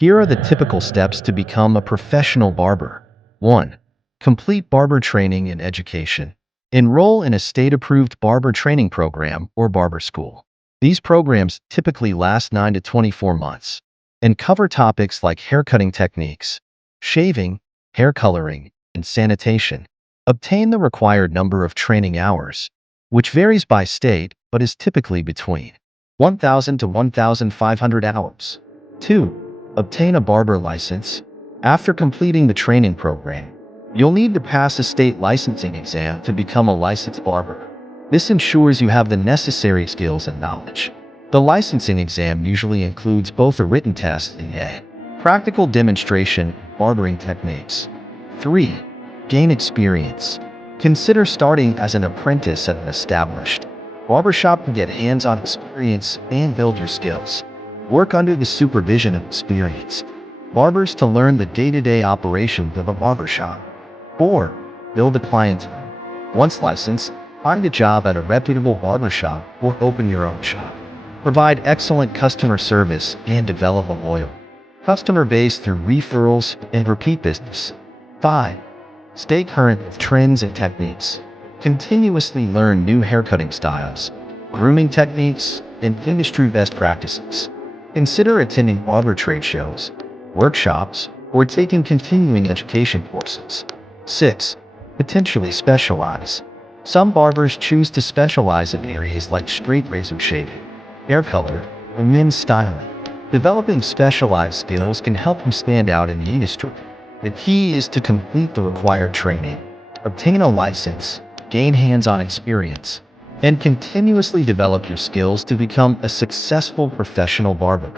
Here are the typical steps to become a professional barber. 1. Complete barber training and education. Enroll in a state-approved barber training program or barber school. These programs typically last 9 to 24 months and cover topics like haircutting techniques, shaving, hair coloring, and sanitation. Obtain the required number of training hours, which varies by state but is typically between 1,000 to 1,500 hours. 2. Obtain a barber license. After completing the training program, you'll need to pass a state licensing exam to become a licensed barber. This ensures you have the necessary skills and knowledge. The licensing exam usually includes both a written test and a practical demonstration of barbering techniques. 3. Gain experience. Consider starting as an apprentice at an established barbershop to get hands-on experience and build your skills. Work under the supervision of experienced barbers to learn the day-to-day operations of a barbershop. 4. Build a clientele. Once licensed, find a job at a reputable barbershop or open your own shop. Provide excellent customer service and develop a loyal customer base through referrals and repeat business. 5. Stay current with trends and techniques. Continuously learn new haircutting styles, grooming techniques, and industry best practices. Consider attending barber trade shows, workshops, or taking continuing education courses. 6. Potentially specialize. Some barbers choose to specialize in areas like straight razor shaving, hair color, and men's styling. Developing specialized skills can help you stand out in the industry. The key is to complete the required training, obtain a license, gain hands-on experience, and continuously develop your skills to become a successful professional barber.